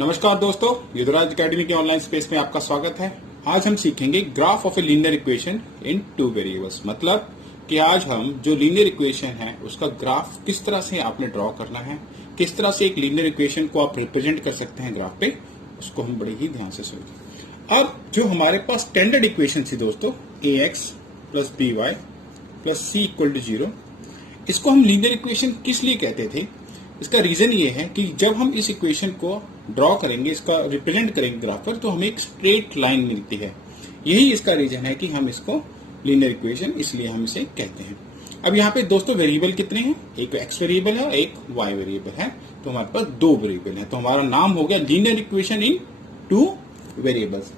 नमस्कार दोस्तों, युद्धराज एकेडमी के ऑनलाइन स्पेस में आपका स्वागत है। आज हम सीखेंगे graph of a linear equation in two variables. मतलब कि आज हम जो लीनियर इक्वेशन है उसका ग्राफ किस तरह से आपने ड्रॉ करना है, किस तरह से एक लीनियर इक्वेशन को आप रिप्रेजेंट कर सकते हैं ग्राफ पे, उसको हम बड़े ही ध्यान से समझेंगे। अब जो हमारे पास स्टैंडर्ड इक्वेशन थी दोस्तों, ax plus B Y plus C equal to 0, इसको हम लीनियर इक्वेशन किस लिए कहते थे? इसका रीजन ये है कि जब हम इस इक्वेशन को ड्रॉ करेंगे, इसका रिप्रेजेंट करेंगे ग्राफ पर, तो हमें एक स्ट्रेट लाइन मिलती है। यही इसका रीजन है कि हम इसको लीनियर इक्वेशन इसलिए हम इसे कहते हैं। अब यहाँ पे दोस्तों वेरिएबल कितने हैं? एक एक्स वेरिएबल है, एक वाई वेरिएबल है, तो हमारे पास दो वेरिएबल है। तो हमारा नाम हो गया linear equation in two variables.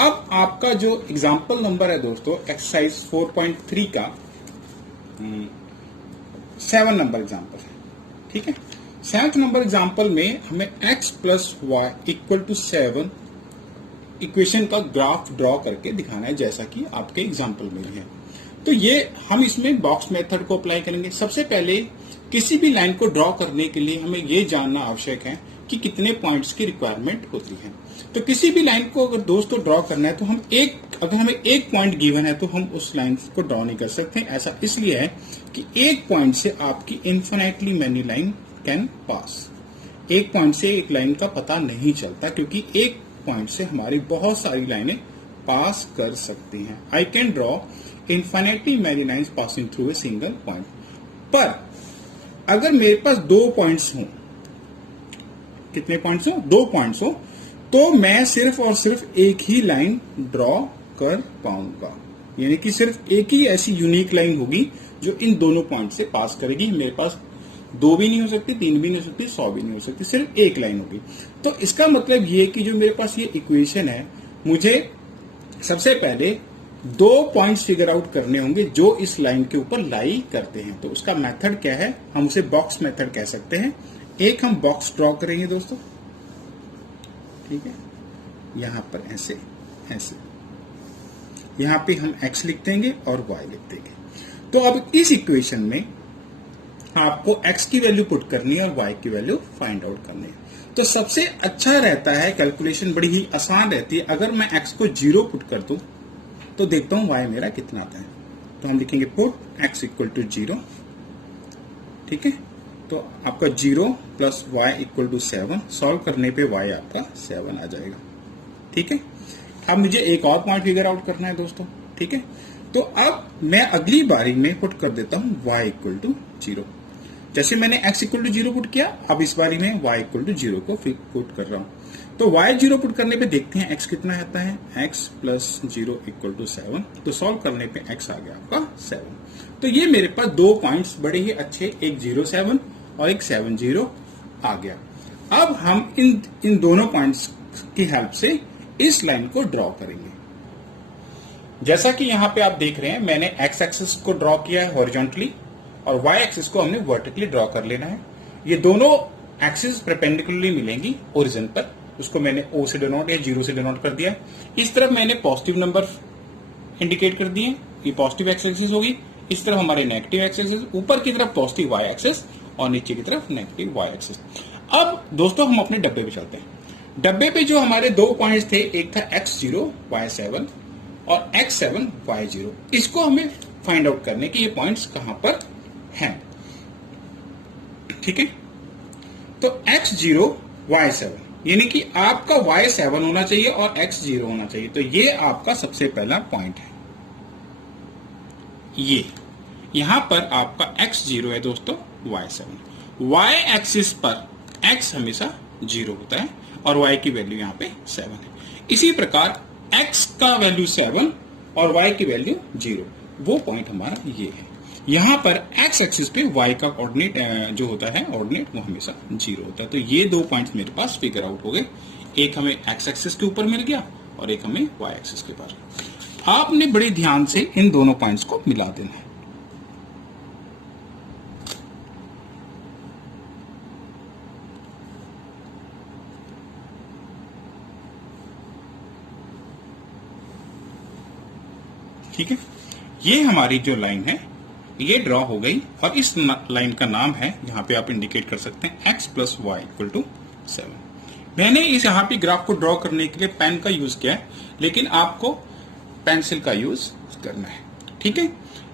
अब आपका जो एग्जाम्पल नंबर है दोस्तों, एक्सरसाइज 4.3 का 7 नंबर एग्जाम्पल है। ठीक है, 7 नंबर एग्जाम्पल में हमें x plus y equal to 7 equation का ग्राफ ड्रॉ करके दिखाना है, जैसा कि आपके एग्जाम्पल में है। तो ये हम इसमें बॉक्स मेथड को अप्लाई करेंगे। सबसे पहले किसी भी लाइन को ड्रॉ करने के लिए हमें ये जानना आवश्यक है कि कितने पॉइंट्स की रिक्वायरमेंट होती है। तो किसी भी लाइन को अगर दोस्तों ड्रॉ करना है तो अगर हमें एक पॉइंट गिवन है तो हम उस लाइन को ड्रॉ नहीं कर सकते। ऐसा इसलिए है कि एक पॉइंट से आपकी infinitely many line can pass. एक पॉइंट से एक लाइन का पता नहीं चलता, क्योंकि एक पॉइंट से हमारी बहुत सारी लाइनें पास कर सकती हैं। I can draw infinitely many lines passing through a single point. पर अगर मेरे पास दो पॉइंट्स हों, कितने पॉइंट्स हो? दो पॉइंट्स हो, तो मैं सिर्फ और सिर्फ एक ही लाइन ड्रॉ कर पाऊंगा। यानी कि सिर्फ एक ही ऐसी यूनिक लाइन होगी जो इन दोनों पॉइंट से पास करेगी। मेरे पास दो भी नहीं हो सकती, तीन भी नहीं हो सकती, 100 भी नहीं हो सकती, सिर्फ एक लाइन होगी। तो इसका मतलब ये कि जो मेरे पास ये इक्वेशन है, मुझे सबसे पहले दो पॉइंट्स फिगर आउट करने होंगे जो इस लाइन के ऊपर लाई करते हैं। तो उसका मेथड क्या है? हम उसे बॉक्स मेथड कह सकते हैं। एक हम बॉक्स ड्रॉ करेंगे दोस्तों, ठीक है, यहां पर ऐसे ऐसे, यहां पे हम x लिख देंगे और y लिख देंगे। तो अब इस इक्वेशन में आपको x की वैल्यू पुट करनी है और y की वैल्यू फाइंड आउट करनी है। तो सबसे अच्छा रहता है, कैलकुलेशन बड़ी ही आसान रहती है, अगर मैं x को 0 पुट कर दूं तो देखता हूं y मेरा कितना आता है। तो हम लिखेंगे पुट x इक्वल टू 0। ठीक है, तो आपका 0 plus y equal to 7, solve करने पे y आपका 7 आ जाएगा। ठीक है, अब मुझे एक और पॉइंट फिगर आउट करना है दोस्तों। ठीक है, तो अब मैं अगली बारी में पुट कर देता हूं y इक्वल टू 0। जैसे मैंने x इक्वल टू 0 पुट किया, अब इस बारी में y इक्वल टू 0 को पुट कर रहा हूं। तो y 0 पुट करने पे देखते हैं x कितना आता है। x प्लस 0 इक्वल टू 7, तो सॉल्व करने पे x आ गया आपका 7। तो ये मेरे पास दो पॉइंट्स बड़े ही अच्छे, एक 0,7 और एक 7,0 आ गया। अब हम इन दोनों पॉइंट्स की हेल्प से इस लाइन को ड्रॉ करेंगे। जैसा कि यहां पे आप देख रहे हैं, मैंने x एक्सिस को ड्रॉ किया है हॉरिजॉन्टली और y एक्सिस को हमने वर्टिकली ड्रॉ कर लेना है। ये दोनों एक्सिस परपेंडिकुलरली मिलेंगी ओरिजिन पर। उसको मैंने O से डिनोट या 0 से डिनोट कर दिया। इस तरफ मैंने पॉजिटिव नंबर इंडिकेट कर दिए, ये पॉजिटिव एक्स एक्सिस होगी। इस तरफ हमारे नेगेटिव एक्स एक्सिस, ऊपर की तरफ पॉजिटिव y एक्सिस और नीचे की तरफ नेगेटिव y एक्सिस। अब दोस्तों हम अपने डब्बे पे चलते हैं। डब्बे पे जो हमारे दो पॉइंट्स थे, एक था x0 y7 और x7 y0। इसको हमें फाइंड आउट करने कि ये पॉइंट्स कहां पर हैं। ठीक है, तो x0 y7 यानी कि आपका y7 होना चाहिए और x0 होना चाहिए। तो ये आपका सबसे पहला पॉइंट है। ये यहां पर आपका x0 है दोस्तों, y7। y एक्सिस पर x हमेशा 0 होता है और y की वैल्यू यहां पे 7 है। इसी प्रकार x का वैल्यू 7 और y की वैल्यू 0, वो पॉइंट हमारा ये है। यहां पर x एक्सिस पे y का कोऑर्डिनेट जो होता है, ऑर्डिनेट, वो हमेशा 0 होता है। तो ये दो पॉइंट्स मेरे पास फिगर आउट हो गए। एक हमें x एक्सिस के ऊपर मिल गया और एक हमें y एक्सिस के ऊपर। आपने बड़े ध्यान से इन दोनों पॉइंट्स को मिला देना है। ठीक है, ये हमारी जो लाइन है ये ड्रॉ हो गई और इस लाइन का नाम है, यहां पे आप इंडिकेट कर सकते हैं x plus y equal to 7। मैंने इस यहाँ पे ग्राफ को ड्रॉ करने के लिए पेन का यूज किया है, लेकिन आपको पेंसिल का यूज करना है। ठीक है,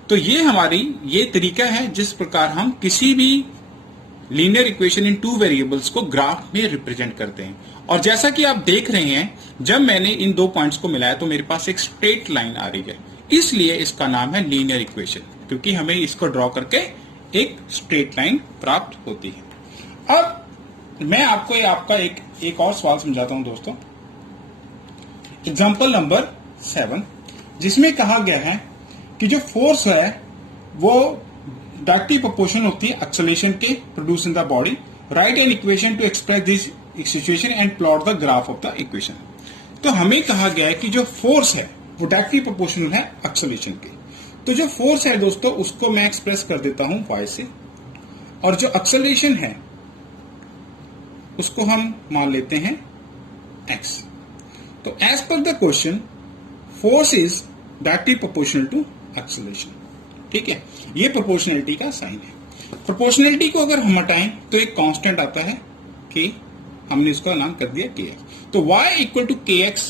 तो ये तरीका है जिस प्रकार हम किसी भी linear equation in two variables को ग्राफ में रिप्रेजेंट करते हैं। और जैसा कि आप देख रहे हैं, जब मैंने इन दो पॉइंट्स को मिलाया तो मेरे पास एक स्ट्रेट लाइन आ रही है, इसलिए इसका नाम है लीनियर इक्वेशन, क्योंकि हमें इसको ड्रॉ करके एक स्ट्रेट लाइन प्राप्त होती है। अब मैं आपको आपका एक और सवाल समझाता हूं दोस्तों। एग्जाम्पल नंबर 7, जिसमें कहा गया है कि जो फोर्स है वो डायरेक्टली प्रोपोर्शनल होती है एक्सेलरेशन के produce in the body. Right an equation two express this situation and plot the graph of the equation. तो हमें कहा गया है कि जो फोर्स है वो डायरेक्टली प्रोपोर्शनल है एक्सेलरेशन के। तो जो फोर्स है दोस्तों उसको मैं एक्सप्रेस कर देता हूं y से, और जो एक्सेलरेशन है उसको हम मान लेते हैं x। तो as per the question force is directly proportional to acceleration. ठीक है, ये प्रोपोर्शनलिटी का साइन है। प्रोपोर्शनलिटी को अगर हम हटाएं तो एक कांस्टेंट आता है k, हमने इसका नाम कर दिया kx। तो y इक्वल टू kx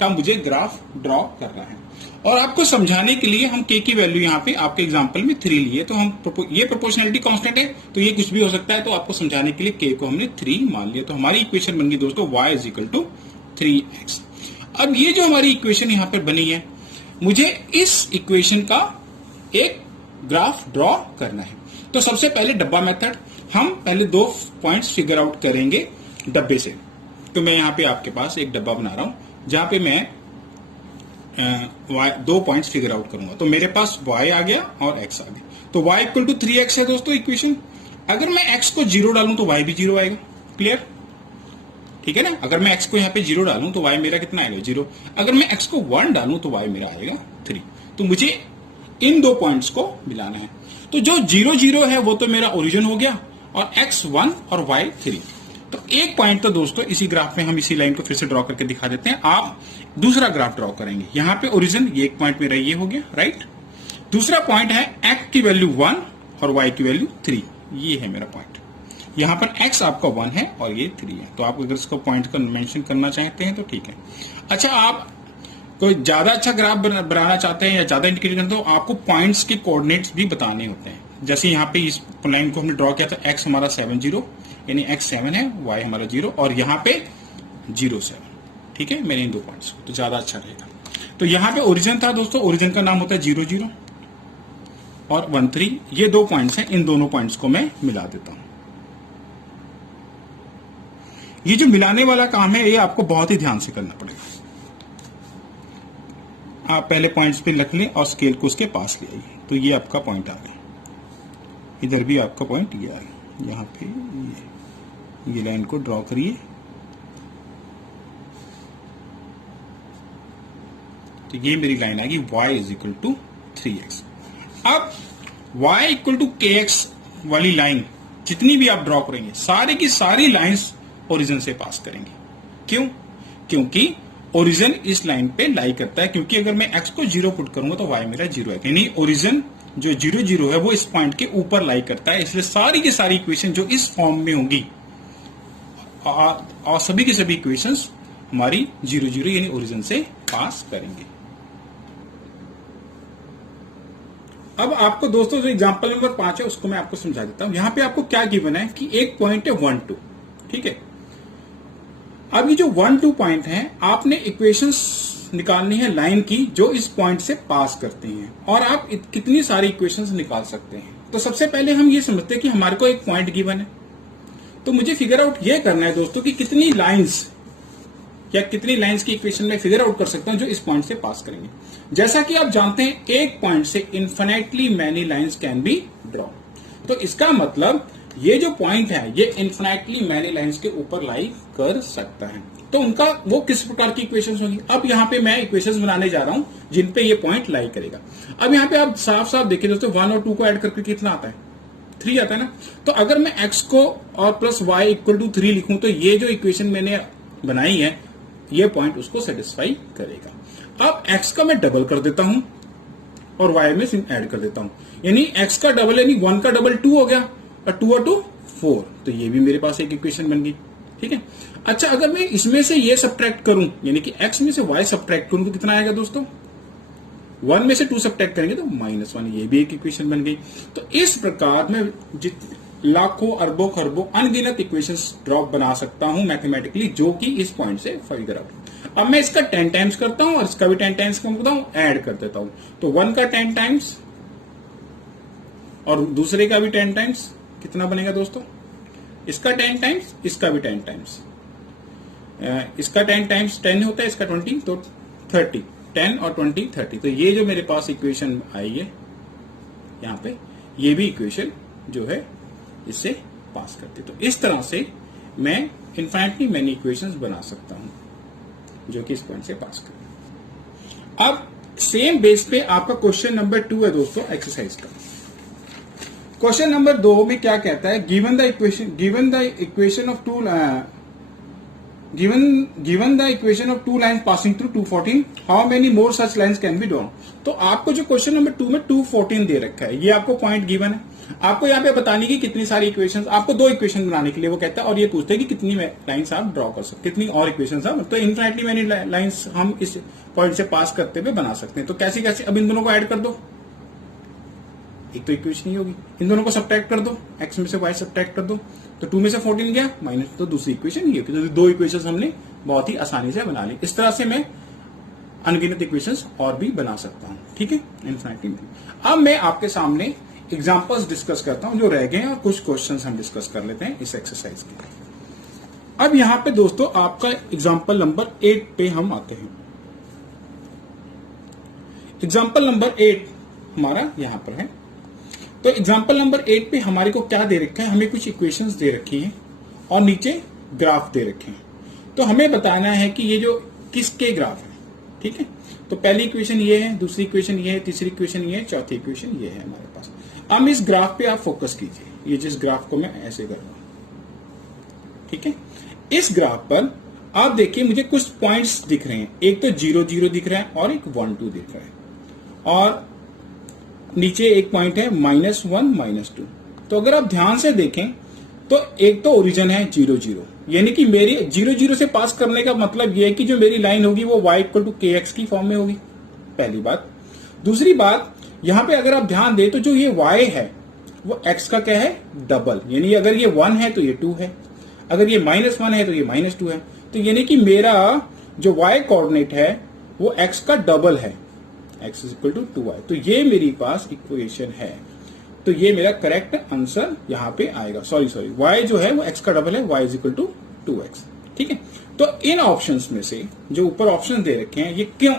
का मुझे ग्राफ ड्रॉ करना है, और आपको समझाने के लिए हम k की वैल्यू यहाँ पे आपके एग्जांपल में 3 लिए। तो हम ये प्रोपोर्शनलिटी कांस्टेंट है तो ये कुछ भी हो सकता है, तो आपको समझाने के लिए k को हमने 3 मान लिया। तो हमारी इक्वेशन बन गई दोस्तों y is equal to 3x। अब ये जो हमारी इक्वेशन यहाँ पर बनी है, मुझे इस इक्वेशन का एक ग्राफ ड्रॉ करना है। तो सबसे पहले डब्बा मेथड, हम पहले 2 पॉइंट्स फिगर आउट करेंगे डब्बे से। तो मैं यहाँ पे आपके पास एक डब्बा बना रहा हूं जहां पे मैं 2 पॉइंट्स फिगर आउट करूंगा। तो मेरे पास y आ गया और x आ गया। तो y इक्वल टू 3x है दोस्तों इक्वेशन। अगर मैं x को 0 डालूं तो y भी 0 आएगा। क्लियर? ठीक है ना। अगर मैं x को यहाँ पे 0 डालूं तो y मेरा कितना आएगा? 0। अगर मैं x को 1 डालूं तो y मेरा आएगा 3। तो मुझे इन 2 पॉइंट्स को मिलाना है। तो जो 0 0 है वो तो मेरा ओरिजिन हो गया, और x 1 और y 3। तो एक पॉइंट तो दोस्तों इसी ग्राफ में हम इसी लाइन को फिर से ड्रॉ करके दिखा देते हैं। आप दूसरा ग्राफ ड्रॉ करेंगे, यहां पे ओरिजिन ये एक पॉइंट मेरा ये हो गया, राइट। दूसरा पॉइंट है x की वैल्यू 1 और y की वैल्यू 3, ये है मेरा पॉइंट। यहां पर x आपका 1 है और ये 3 है। तो आप अगर इसको पॉइंट का मेंशन करना चाहते हैं तो ठीक है। अच्छा, आप कोई ज्यादा अच्छा ग्राफ बनाना चाहते हैं या ज्यादा इंडिकेट करते हैं तो आपको पॉइंट्स के कोऑर्डिनेट्स भी बताने होते हैं। जैसे यहाँ पे इस लाइन को हमने ड्रॉ किया था, x हमारा 7 0 यानी x 7 है, y हमारा 0 और यहाँ पे 0 7। ठीक है, मेरे इन 2 पॉइंट्स को तो ज्यादा अच्छा रहेगा। तो यहाँ पे ओरिजिन था दोस्तों, ओरिजिन का नाम होता है 0 0 और 1 3। ये 2 पॉइंट्स हैं, इन दोनों पॉइंट्स को मैं मिला देता हूं। ये जो मिलाने वाला काम है ये आपको बहुत ही ध्यान से करना पड़ेगा। आप पहले पॉइंट्स पे रख लें और स्केल को उसके पास ले आइए। तो ये आपका पॉइंट आ गया, इधर भी आपका पॉइंट ये आ गया। यहाँ पे ये लाइन को ड्रॉ करिए। तो ये मेरी लाइन आ गई y is equal to 3x। अब y इक्वल टू kx वाली लाइन जितनी भी आप ड्रॉ करेंगे, सारी की सारी लाइंस ओरिजिन से पास करेंगे। क्यों? क्योंकि ओरिजिन इस लाइन पे लाई करता है। क्योंकि अगर मैं x को 0 पुट करूंगा तो y मेरा 0 है, यानी ओरिजिन जो 0 0 है वो इस पॉइंट के ऊपर लाई करता है। इसलिए सारी की सारी इक्वेशन जो इस फॉर्म में होंगी और सभी की सभी इक्वेशंस हमारी 0 0 यानी ओरिजिन से पास करेंगे। अब आपको दोस्तों जो एग्जांपल नंबर 5 है उसको मैं आपको समझा देता हूं। यहां पे आपको क्या गिवन है कि एक पॉइंट है 1 2। ठीक है, अब ये जो 1 2 पॉइंट है, आपने इक्वेशंस निकालनी है लाइन की जो इस पॉइंट से पास करते हैं, और आप कितनी सारी इक्वेशंस निकाल सकते हैं। तो सबसे पहले हम ये समझते हैं कि हमारे को एक पॉइंट गिवन है, तो मुझे फिगर आउट ये करना है दोस्तों कि कितनी लाइंस की इक्वेशन में फिगर आउट कर सकता हूं जो इस पॉइंट से पास करेंगे। जैसा कि आप जानते हैं एक पॉइंट से infinitely many lines can be draw. तो इसका मतलब ये जो पॉइंट है ये इन्फिनिटली मैनी लाइंस के ऊपर लाई कर सकता है। तो उनका वो किस प्रकार की इक्वेशंस होंगी। अब यहाँ पे मैं इक्वेशंस बनाने जा रहा हूं जिन पे ये पॉइंट लाई करेगा। अब यहाँ पे आप साफ साफ देखिए दोस्तों, 1 और 2 को ऐड करके कितना आता है? 3 आता है ना। तो अगर मैं x को और प्लस y इक्वल टू 3 लिखूं तो ये जो इक्वेशन मैंने बनाई है ये पॉइंट उसको सेटिस्फाई करेगा। अब x का मैं डबल कर देता हूं और y में ऐड कर देता हूं, यानी x का डबल यानी 1 का डबल 2 हो गया, और 2 और 2 4। तो ये भी मेरे पास एक इक्वेशन बन गई। ठीक है। अच्छा, अगर मैं इसमें से ये सब्ट्रैक्ट करूं, यानी कि x में से y सब्ट्रैक्ट करूं, तो कितना आएगा दोस्तों? 1 में से 2 सब्ट्रैक्ट करेंगे तो -1, ये भी एक इक्वेशन बन गई। तो इस प्रकार मैं लाखों अरबों खरबों अनगिनत इक्वेशंस ड्रॉप बना सकता हूं मैथमेटिकली, जो कि इस पॉइंट से फिगर आउट। अब मैं इसका 10 टाइम्स करता हूं और इसका भी 10 टाइम्स करता हूं, ऐड कर देता हूं। तो 1 का 10 टाइम्स और दूसरे का भी 10 टाइम्स, कितना बनेगा दोस्तों? इसका 10 टाइम्स, इसका भी 10 टाइम्स। इसका 10 टाइम्स 10 होता है, इसका 20, तो 30। 10 और 20 30। तो ये जो मेरे पास इक्वेशन आई है यहाँ पे, ये भी इक्वेशन जो है इससे पास करती। तो इस तरह से मैं इनफाइनाइटली मैनी इक्वेशंस बना सकता हूं जो कि इस पॉइंट से पास कर। अब सेम बेस पे आपका क्वेश्चन नंबर 2 है दोस्तों, एक्सरसाइज का। क्वेश्चन नंबर 2 में क्या कहता है? Given the equation of two given the equation of two lines passing through 214, how many more such lines can be drawn? तो आपको जो क्वेश्चन नंबर 2 में 214 दे रखा है, ये आपको पॉइंट गिवन है। आपको यहाँ पे बताने की कितनी सारी इक्वेशंस, आपको 2 इक्वेशन बनाने के लिए वो कहता है, और ये पूछता है कि कितनी लाइंस आप ड्रॉ कर सकते, कितनी और इक्वेशंस आप, तो इनफिनिटली मैनी लाइंस हम इस पॉइंट से पास करते हुए बना सकते हैं। तो कैसे कैसे? अब इन दोनों को ऐड कर दो, एक तो इक्वेशन ही होगी। इन दोनों को सब्ट्रैक्ट कर दो, x में से y सब्ट्रैक्ट कर दो, तो 2 में से 14 गया माइनस, तो दूसरी इक्वेशन ये होगी। तो 2 इक्वेशंस हमने बहुत ही आसानी से बना ली। इस तरह से मैं अनगिनत इक्वेशंस और भी बना सकता हूं, ठीक है, इनफिनिटी में। अब मैं आपके सामने एग्जांपल्स डिस्कस करता हूं जो रह गए हैं, और कुछ क्वेश्चंस हम डिस्कस कर लेते हैं इस एक्सरसाइज के। अब यहां पे दोस्तों आपका एग्जांपल नंबर 8 पे हम आते हैं। एग्जांपल नंबर 8 हमारा यहां पर है। तो एग्जांपल नंबर 8 पे हमारे को क्या दे रखा है? हमें कुछ इक्वेशंस दे रखी हैं और नीचे ग्राफ दे रखे हैं। तो हमें बताना है कि ये जो किसके ग्राफ है, ठीक है। तो पहली इक्वेशन ये है, दूसरी इक्वेशन ये है, तीसरी इक्वेशन ये है, चौथी इक्वेशन ये है हमारे पास। अब इस ग्राफ पे आप फोकस कीजिए, ये जिस ग्राफ को मैं ऐसे कर रहा हूं, ठीक है। इस ग्राफ पर आप देखिए मुझे कुछ पॉइंट्स दिख रहे हैं। एक तो 0 0 दिख रहा है और एक 1 2 दिख रहा है, और नीचे एक पॉइंट है -1 -2। तो अगर आप ध्यान से देखें तो एक तो ओरिजिन है 0 0, यानी कि मेरी 0 0 से पास करने का मतलब यह है कि जो मेरी लाइन होगी वो y = kx की फॉर्म में होगी, पहली बात। दूसरी बात, यहां पे अगर आप ध्यान दें तो जो ये y है वो x का क्या है? डबल। यानी अगर ये 1 है तो ये 2 है, अगर ये -1 है तो ये -2 है। तो यानी कि मेरा जो y कोऑर्डिनेट है वो x का डबल है, x = 2y। तो ये मेरी पास इक्वेशन है। तो ये मेरा करेक्ट आंसर यहां पे आएगा। सॉरी y जो है वो x का डबल है, y = 2x, ठीक है। तो इन ऑप्शंस में से जो ऊपर ऑप्शन दे रखे हैं, ये क्यों?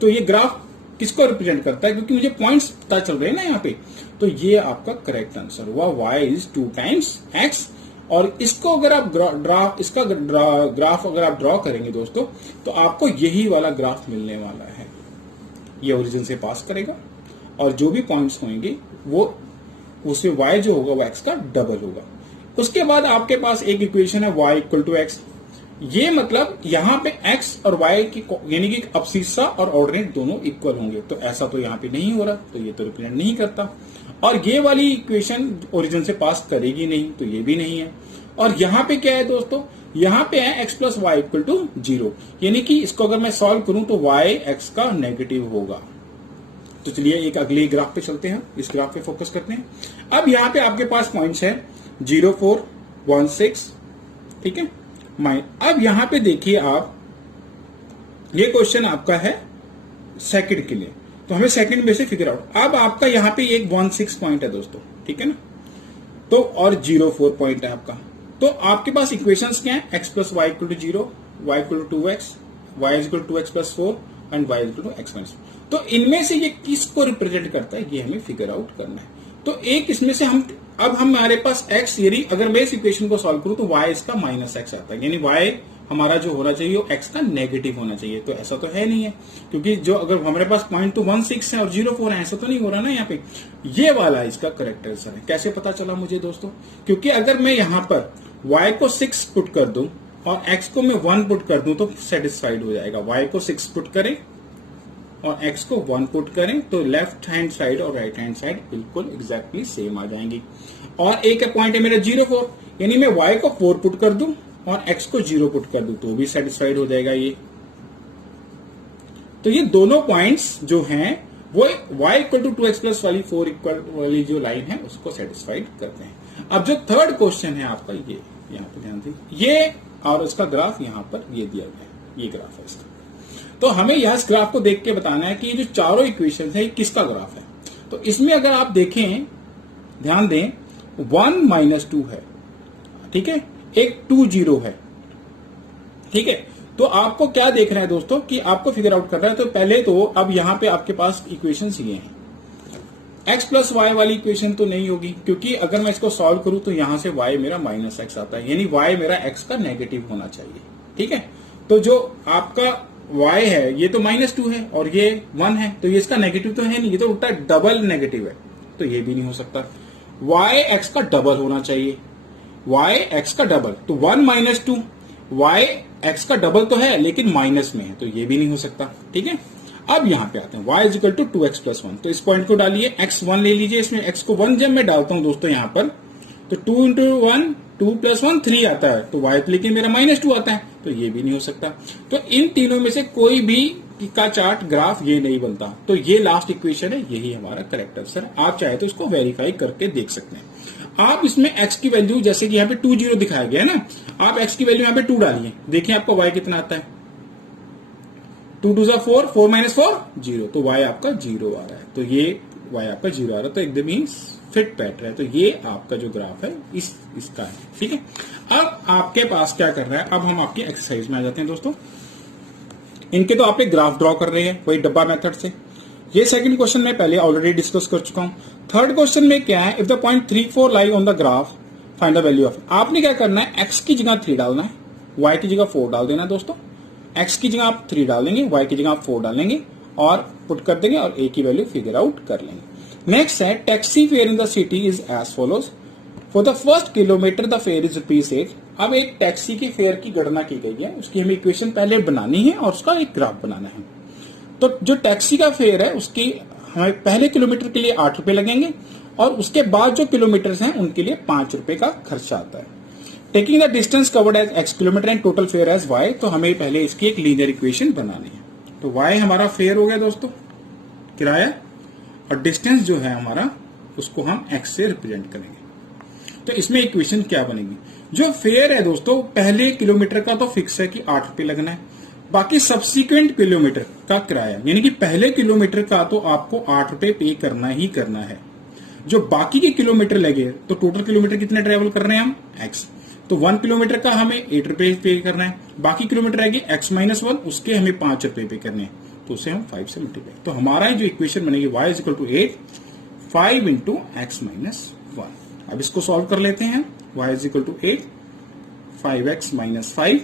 तो ये ग्राफ किसको रिप्रेजेंट करता है? क्योंकि मुझे पॉइंट्स पता चल रहे हैं ना यहाँ पे। तो ये आपका करेक्ट आंसर हुआ, y = 2 times x। और इसको अगर आप ग्राफ अगर आप ड्रॉ करेंगे दोस्तों, तो आपको यही वाला ग्राफ मिलने वाला है। ये ओरिजिन से पास करेगा और जो भी पॉइंट्स होंगे वो उसमें y जो होगा वो x का डबल होगा। उसके बाद आपके पास एक इक्वेशन है y = x। ये मतलब यहां पे x और y की यानी कि अब्सिस्सा और ऑर्डिनेट दोनों इक्वल होंगे। तो ऐसा तो यहां पे नहीं हो रहा, तो ये तो रिप्रेजेंट नहीं करता। और ये वाली इक्वेशन ओरिजिन से पास करेगी नहीं, तो ये भी नहीं है। और यहां पे क्या है दोस्तों? यहां पे है x + y = 0, यानी कि इसको अगर मैं सॉल्व करूं तो y x का नेगेटिव होगा। तो चलिए एक अगले ग्राफ पे चलते हैं, इस ग्राफ पे फोकस करते हैं। अब यहां पे आपके पास पॉइंट्स है 0 4 1 6, ठीक है। अब यहां पे देखिए आप, ये क्वेश्चन आपका है सेकंड के लिए, तो हमें सेकंड में से फिगर आउट। अब आपका यहां पे एक 1 6 पॉइंट है दोस्तों, ठीक है ना। तो और 0 4 पॉइंट है आपका। तो आपके पास इक्वेशंस क्या है? x + y = 0, y = 2x, y = 2x + 4 and y = x - 4। तो इनमें से ये किसको रिप्रेजेंट करता है, ये हमें फिगर आउट करना है। तो एक इसमें से अब हमारे पास x, यदि अगर मैं इस इक्वेशन को सॉल्व करूं तो y इसका -x आता है, यानी y हमारा जो होना चाहिए वो x का नेगेटिव होना चाहिए। तो ऐसा तो है नहीं है, क्योंकि जो अगर हमारे पास पॉइंट तो 1 6 है और 0 4 है, ऐसा तो नहीं हो रहा ना यहाँ पे। ये वाला इसका करेक्ट आंसर है। कैसे पता चला मुझे दोस्तों? क्योंकि अगर मैं यहाँ पर y को 6 पुट कर दूं और x को मैं 1 पुट कर दूं तो सेटिस्फाइड हो जाएगा। y को 6 पुट करें और x को 1 पुट करें तो लेफ्ट हैंड साइड और राइट हैंड साइड बिल्कुल एग्जैक्टली सेम आ जाएंगी। और एक पॉइंट है मेरा 0 4, यानी मैं y को 4 पुट कर दूं और x को 0 पुट कर दूं तो भी सेटिस्फाइड हो जाएगा ये। तो ये दोनों पॉइंट्स जो हैं वो y equal to 2x plus वाली 4 इक्वल वाली जो लाइन है उसको सेटिस्फाइड करते हैं। अब जो थर्ड क्वेश्चन है आपका ये यहाँ पे ध्यान दीजिए, ये और इसका ग्राफ यहाँ पर ये दिया गया है, ये ग्राफ है इसका। तो हमें यह इस ग्राफ को देख के बताना है कि ये जो चारों इक्वेशन है किसका ग्राफ है। तो इसमें अगर आप देखें, ध्यान दें, 1 - 2 है, ठीक है, एक 2 0 है, ठीक है। तो आपको क्या देखना है दोस्तों कि आपको फिगर आउट करना है। तो पहले तो अब यहां पे आपके पास इक्वेशन ये हैं, x प्लस वाई वाली इक्वेशन तो नहीं होगी, क्योंकि अगर मैं इसको सॉल्व करूं तो यहां से y मेरा -x आता है, यानी y मेरा x का नेगेटिव होना चाहिए, ठीक है। तो जो आपका y है ये तो -2 है और ये 1 है, तो ये इसका नेगेटिव तो है नहीं, ये तो उल्टा डबल नेगेटिव है, तो ये भी नहीं हो सकता। y x का डबल होना चाहिए, y x का डबल, तो 1 - 2, y x का डबल तो है लेकिन माइनस में है, तो ये भी नहीं हो सकता, ठीक है। अब यहां पे आते हैं, y equal to 2x plus 1, तो इस पॉइंट को डालिए, x 1 ले लीजिए, इसमें x को 1 जब मैं डालता हूं दोस्तों यहां पर, तो 2 × 1 2 + 1 3 आता है, तो y लेकिन मेरा -2 आता है, तो ये भी नहीं हो सकता। तो इन तीनों में से कोई भी का चार्ट ग्राफ ये नहीं बनता, तो ये लास्ट इक्वेशन है, यही हमारा करेक्ट आंसर है। आप चाहे तो इसको वेरीफाई करके देख सकते हैं। आप इसमें x की वैल्यू, जैसे कि यहाँ पे 2 0 दिखाया गया है ना, आप x की वैल्यू यहाँ पे 2 डालिए, देखिए आपका y कितना आता है, 2 2 4, 4 - 4 0, तो y आपका 0 आ रहा है, तो ये y आपका 0 आ रहा है, तो एकदम ही फिट पैटर्न है। तो ये आपका जो ग्राफ है इसका है, ठीक है। अब आपके पास क्या करना है, अब हम आपकी एक्सरसाइज में आ जाते हैं दोस्तों। इनके तो आपने ग्राफ ड्रॉ कर रहे हैं वही डब्बा मेथड से। ये सेकंड क्वेश्चन में पहले ऑलरेडी डिस्कस कर चुका हूं। थर्ड क्वेश्चन में क्या है, if the point 3 4 lie on the graph find the value of. आपने क्या करना है, x की जगह 3 डालना है, y की जगह 4 डाल देना दोस्तों। x की जगह आप 3 डाल देंगे, y की जगह आप 4 डालेंगे और पुट कर देंगे और a की वैल्यू फिगर आउट कर लेंगे। नेक्स्ट है, taxi fare in the city is as follows. For the first kilometre the fare is ₹8। अब एक टैक्सी के फेयर की गणना की गई है, उसकी हमें इक्वेशन पहले बनानी है और उसका एक ग्राफ बनाना है। तो जो टैक्सी का फेयर है उसकी हमें पहले किलोमीटर के लिए ₹8 लगेंगे और उसके बाद जो किलोमीटर हैं उनके लिए ₹5 का खर्चा आता है। Taking the distance covered as x kilometre and total fare as y, तो हमें पहले इसकी एक लीनियर इक्वेशन बनानी है। तो y हमारा फेयर हो गया दोस्तों, किराया, और डिस्टेंस जो है हमारा उसको हम x से रिप्रेजेंट करेंगे। तो इसमें इक्वेशन क्या बनेगी, जो फेयर है दोस्तों पहले किलोमीटर का तो फिक्स है कि ₹8 लगना है, बाकी सब्सिक्वेंट किलोमीटर का किराया, यानी कि पहले किलोमीटर का तो आपको ₹8 पे करना ही करना है। जो बाकी के किलोमीटर लगे, तो टोटल किलोमीटर कितने ट्रेवल कर रहे हैं हम, x, तो 1 किलोमीटर का हमें ₹8 पे करना है, बाकी किलोमीटर रहेगी x - 1, उसके हमें ₹5 पे करने हैं, तो उसे हम 5 से मल्टीप्लाई। तो हमारा जो इक्वेशन बनेगी y = 8 5 × x - 1। अब इसको सॉल्व कर लेते हैं, y = 8 5x - 5,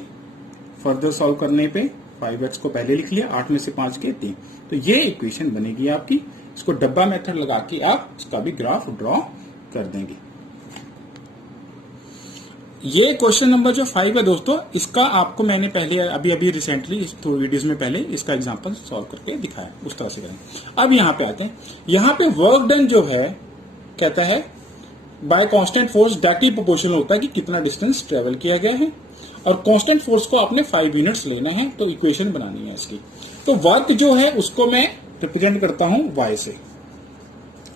फर्दर सॉल्व करने पे 5x को पहले लिख लिया, 8 में से 5 गए 3, तो ये इक्वेशन बनेगी आपकी। इसको डब्बा मेथड लगा के आप इसका भी ग्राफ ड्रॉ कर देंगे। ये क्वेश्चन नंबर जो 5 है दोस्तों, इसका आपको मैंने पहले अभी रिसेंटली थोड़ी वीडियोस में पहले इसका एग्जांपल सॉल्व करके दिखाया, उस तरह से करेंगे। अब यहाँ पे आते हैं, यहाँ पे वर्क डन जो है कहता है bye constant force directly proportional होता है कि कितना डिस्टेंस ट्रेवल किया गया है, और कांस्टेंट फोर्स को आपने 5 यूनिट्स लेना है, तो इक्वेशन बनानी है इसकी। तो वर्क जो है उसको मैं रिप्रेजेंट करता हूं y से,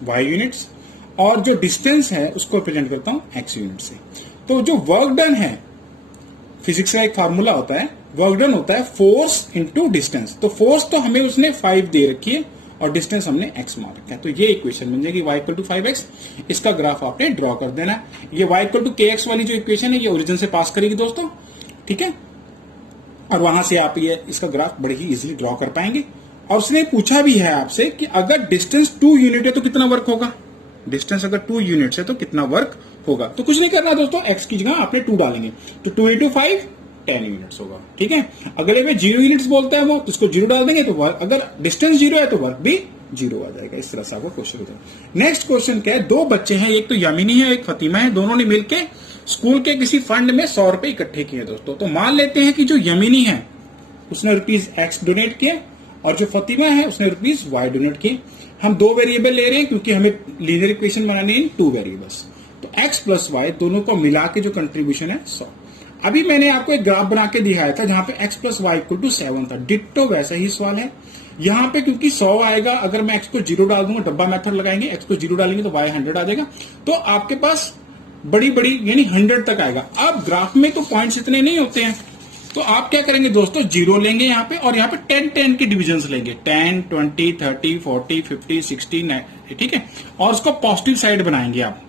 y यूनिट्स, और जो डिस्टेंस है उसको रिप्रेजेंट करता हूं x यूनिट से। तो जो वर्क डन है, फिजिक्स का एक फार्मूला होता है, वर्क डन होता है फोर्स इंटू डिस्टेंस। तो फोर्स तो हमें उसने 5 दे रखी है और डिस्टेंस हमने x मार रखा है, तो ये इक्वेशन बन जाएगी y = 5x। इसका ग्राफ आपने ड्रॉ कर देना है। ये y = kx वाली जो इक्वेशन है ये ओरिजिन से पास करेगी दोस्तों, ठीक है, और वहां से आप ये इसका ग्राफ बड़े ही इजीली ड्रॉ कर पाएंगे। और उसने पूछा भी है आपसे कि अगर डिस्टेंस 2 यूनिट है तो कितना वर्क होगा, डिस्टेंस अगर 2 यूनिट्स है तो कितना वर्क होगा। तो कुछ नहीं करना दोस्तों, x की जगह आपने 2 डालेंगे, तो 2 × 5 10 यूनिट्स होगा, ठीक है। अगले में 0 यूनिट्स बोलते हैं वो, तो इसको 0 डाल देंगे, तो वर्क, अगर डिस्टेंस 0 है तो वर्क भी 0 आ जाएगा। इस तरह से आपको क्वेश्चन होता है। नेक्स्ट क्वेश्चन क्या है, 2 बच्चे हैं, एक तो यामिनी है एक फतिमा है, दोनों ने मिलकर स्कूल के किसी फंड में ₹100 इकट्ठे किए दोस्तों। तो मान लेते हैं कि जो यमिनी है उसने ₹X डोनेट किए और जो फतिमा है उसने ₹Y डोनेट किए। हम 2 वेरिएबल ले रहे हैं क्योंकि हमें लीनियर इक्वेशन बनानी है 2 वेरिएबल्स, तो x + y दोनों को मिला के जो कंट्रीब्यूशन है 100। अभी मैंने आपको एक ग्राफ बना के दिखाया था जहां पे x plus y equal to 7 था, डिट्टो वैसा ही सवाल है यहां पे, क्योंकि 100 आएगा, अगर मैं x को 0 डाल दूंगा, डब्बा मेथड लगाएंगे, x को 0 डालेंगे तो y 100 आ जाएगा, तो आपके पास बड़ी बड़ी यानी 100 तक आएगा। अब ग्राफ में तो पॉइंट्स इतने नहीं होते हैं, तो आप क्या करेंगे दोस्तों, 0 लेंगे यहाँ पे और यहाँ पे 10 के डिविजन्स लेंगे, 10, 20, 30, 40, 50, 60, ठीक है, और उसको पॉजिटिव साइड बनाएंगे आप,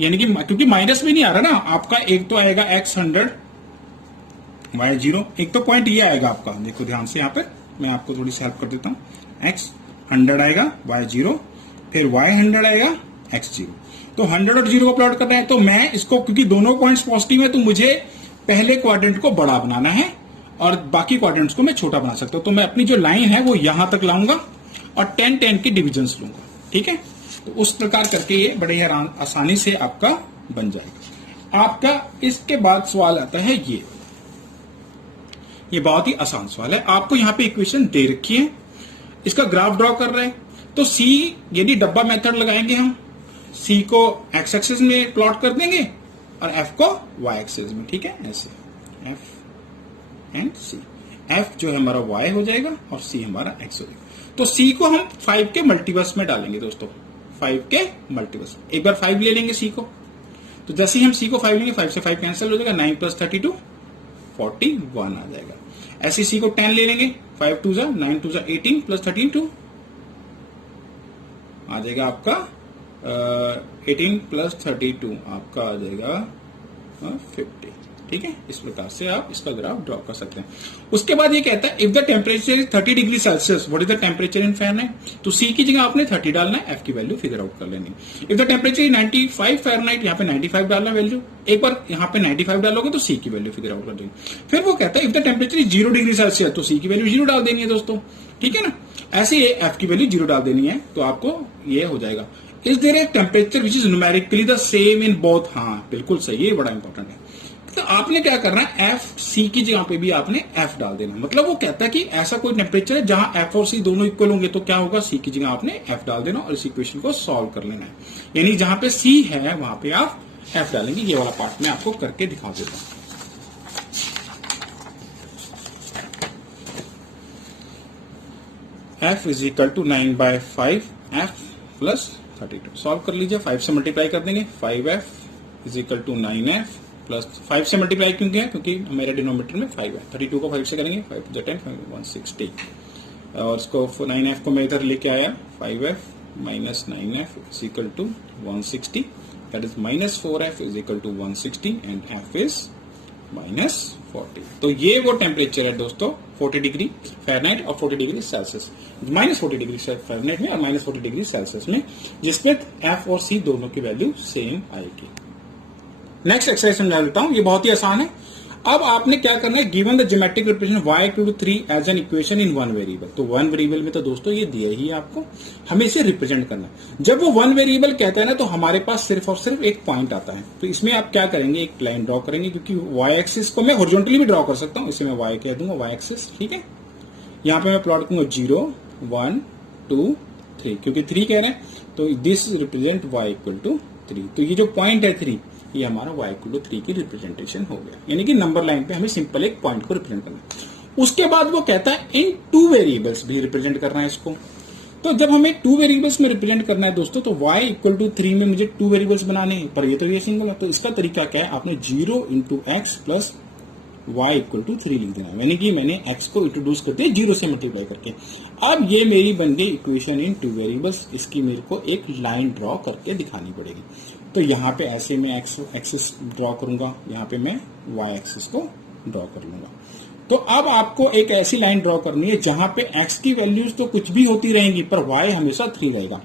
यानी कि क्योंकि माइनस भी नहीं आ रहा ना आपका, एक तो आएगा x 100 y 0, एक तो पॉइंट ये आएगा आपका, देखो ध्यान से यहाँ पे मैं आपको थोड़ी सी हेल्प कर देता हूँ, x 100 आएगा y 0, फिर y 100 आएगा x 0, तो 100 और 0 को प्लॉट करना है, तो मैं इसको क्योंकि दोनों पॉइंट्स पॉजिटिव है तो मुझे पहले क्वाड्रेंट को बड़ा बनाना है और बाकी क्वाड्रेंट्स को मैं छोटा बना सकता हूं, तो मैं अपनी जो लाइन है वो यहां तक लाऊंगा और 10 के डिविजन्स लूंगा, ठीक है, तो उस प्रकार करके ये बड़े आसानी से आपका बन जाएगा। आपका इसके बाद सवाल आता है ये बहुत ही आसान सवाल है, आपको यहां पे इक्वेशन दे रखी है, इसका ग्राफ ड्रॉ कर रहे हैं, तो C यदि डब्बा मेथड लगाएंगे हम, C को x एक्सिस में प्लॉट कर देंगे और F को y एक्सिस में, ठीक है, ऐसे F एंड C, F जो है हमारा y हो जाएगा और C हमारा x हो जाएगा। तो C को हम 5 के मल्टीवर्स में डालेंगे दोस्तों, 5 के मल्टीवर्स, एक बार 5 ले लेंगे C को, तो जैसे ही हम C को 5 लेंगे 5 से 5 कैंसिल हो जाएगा, 9 प्लस 32 41 आ जाएगा। ऐसे C को 10 ले लेंगे, 5 2 9 2 18 प्लस 13 2 आ जाएगा आपका 18 प्लस 32 आपका आ जाएगा 50, ठीक है, इस प्रकार से आप इसका ग्राफ ड्रॉ कर सकते हैं। उसके बाद ये कहता है if the temperature is 30 degree Celsius what is the temperature in Fahrenheit, तो C की जगह आपने 30 डालना है, F की वैल्यू फिगर आउट कर लेनी। If the temperature is 95 Fahrenheit, यहाँ पे 95 डालना वैल्यू, एक बार यहाँ पे 95 डालोगे तो C की वैल्यू फिगर आउट कर देंगे। फिर वो कहता है if the temperature is 0 degree Celsius, तो C की वैल्यू 0 डाल देनी है दोस्तों, ठीक है ना, ऐसे ही F की वैल्यू 0 डाल देनी है, तो आपको ये हो जाएगा। Is there a temperature which is numerically the same in both, हाँ बिल्कुल सही, ये बड़ा इंपॉर्टेंट है। तो आपने क्या करना है, F C की जगह पे भी आपने F डाल देना, मतलब वो कहता है कि ऐसा कोई टेम्परेचर है जहां F और C दोनों इक्वल होंगे, तो क्या होगा, C की जगह आपने F डाल देना और इस इक्वेशन को सॉल्व कर लेना है, यानी जहां पे C है वहां पे आप F डालेंगे। ये वाला पार्ट मैं आपको करके दिखा देता हूं। F is equal to 9/5 F plus 32, solve कर लीजिए, 5 से मल्टीप्लाई कर देंगे, 5F is equal to 9F plus 5 से मल्टीप्लाई क्यों किया, क्योंकि मेरा डिनोमिनेटर में 5 है, 32 को 5 से करेंगे, 5 × 10 160, और इसको 9F को मैं इधर लेके आया, 5F minus 9F is equal to 160, that is minus 4F is equal to 160 and F is minus 40। तो ये वो टेम्परेचर है दोस्तों, 40 डिग्री फ़ारेनहाइट और 40 degree Celsius, minus 40 degree Fahrenheit में और माइनस 40 डिग्री सेल्सियस में, जिसमें F और C दोनों की वैल्यू सेम आएगी। नेक्स्ट एक्सरसाइज समझा देता हूं, ये बहुत ही आसान है। अब आपने क्या करना है, given the geometric representation y equal to 3 as an equation in one variable, तो वन वेरिएबल में तो दोस्तों ये दिया ही है आपको, हमें इसे रिप्रेजेंट करना है। जब वो वन वेरिएबल कहता है ना, तो हमारे पास सिर्फ और सिर्फ एक पॉइंट आता है, तो इसमें आप क्या करेंगे, एक लाइन ड्रॉ करेंगे, क्योंकि y एक्सिस को मैं हॉरिजॉन्टली भी ड्रॉ कर सकता हूं, इसे मैं y कह दूंगा, y एक्सिस, ठीक है, यहाँ पे मैं प्लॉट करूंगा 0 1 2 3, क्योंकि 3 कह रहे हैं, तो this represent y equal to 3, तो ये जो पॉइंट है 3, ये हमारा y इक्वल टू 3 की रिप्रेजेंटेशन हो गया, यानी कि नंबर लाइन पे हमें सिंपल एक पॉइंट को रिप्रेजेंट करना है। उसके बाद वो कहता है इन 2 वेरिएबल्स भी रिप्रेजेंट करना है इसको, तो जब हमें 2 वेरिएबल्स में रिप्रेजेंट करना है दोस्तों, तो y इक्वल टू 3 में मुझे 2 वेरिएबल्स बनाने हैं, पर ये तो ये सिंगल है, तो इसका तरीका क्या है, आपने 0 × x plus y equal to 3 लिख देना, यानी कि मैंने x को इंट्रोड्यूस कर दिया 0 से मल्टीप्लाई करके। अब ये मेरी बन गई इक्वेशन इन 2 वेरिएबल्स, इसकी मेरे को एक लाइन ड्रॉ करके दिखानी पड़ेगी। तो यहाँ पे ऐसे मैं x एक्सिस ड्रॉ करूंगा, यहाँ पे मैं y एक्सिस को ड्रॉ कर लूंगा। तो अब आपको एक ऐसी लाइन ड्रॉ करनी है जहां पे x की वैल्यूज तो कुछ भी होती रहेंगी, पर y हमेशा 3 रहेगा।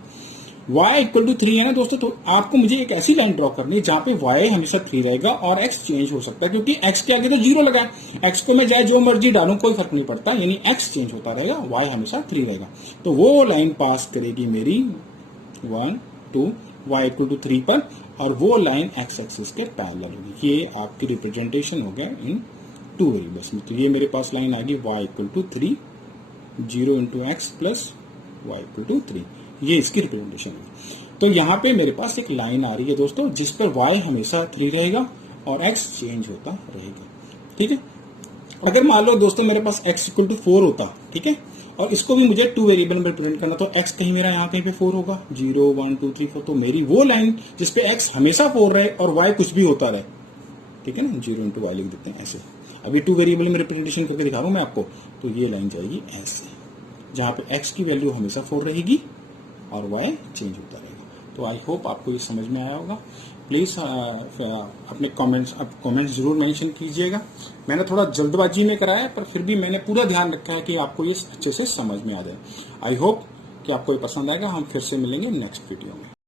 y इक्वल टू 3 है ना दोस्तों, तो आपको मुझे एक ऐसी लाइन ड्रॉ करनी है जहां पे y हमेशा 3 रहेगा और x चेंज हो सकता है, क्योंकि x के आगे तो 0 लगा है, x को मैं चाहे जो मर्जी डालूं कोई फर्क नहीं पड़ता, यानी x चेंज होता रहेगा, y हमेशा 3 रहेगा। तो वो लाइन पास करेगी मेरी 1 2 y इक्वल टू 3 पर, और वो लाइन x एक्सिस के पैरेलल होगी। ये आपकी रिप्रेजेंटेशन हो गया इन 2 वेरिएबल्स में। तो ये मेरे पास लाइन आ गई y equal to 3 0 × x plus y equal to 3, ये इसकी रिप्रेजेंटेशन है। तो यहाँ पे मेरे पास एक लाइन आ रही है दोस्तों, जिस पर y हमेशा 3 रहेगा और x चेंज होता रहेगा। ठीक है। अगर मान लो दोस्तों मेरे पास x इक्वल टू 4 होता, ठीक है, और इसको भी मुझे 2 वेरिएबल में रिप्रेजेंट करना, तो x कहीं मेरा यहाँ कहीं पे 4 होगा, 0 1 2 3 4, तो मेरी वो लाइन जिसपे x हमेशा 4 रहे और y कुछ भी होता रहे, ठीक है ना, 0 इंटू वाई लिख देते हैं ऐसे। अभी 2 वेरिएबल में रिप्रेजेंटेशन करके दिखा रहा हूं मैं आपको, तो ये लाइन जाएगी ऐसे, जहां पे x की वैल्यू हमेशा 4 रहेगी और y चेंज होता रहेगा। तो आई होप आपको ये समझ में आया होगा। प्लीज अपने कमेंट्स जरूर मेंशन कीजिएगा। मैंने थोड़ा जल्दबाजी में कराया, पर फिर भी मैंने पूरा ध्यान रखा है कि आपको ये अच्छे से समझ में आ जाए। आई होप कि आपको ये पसंद आएगा। हम फिर से मिलेंगे नेक्स्ट वीडियो में।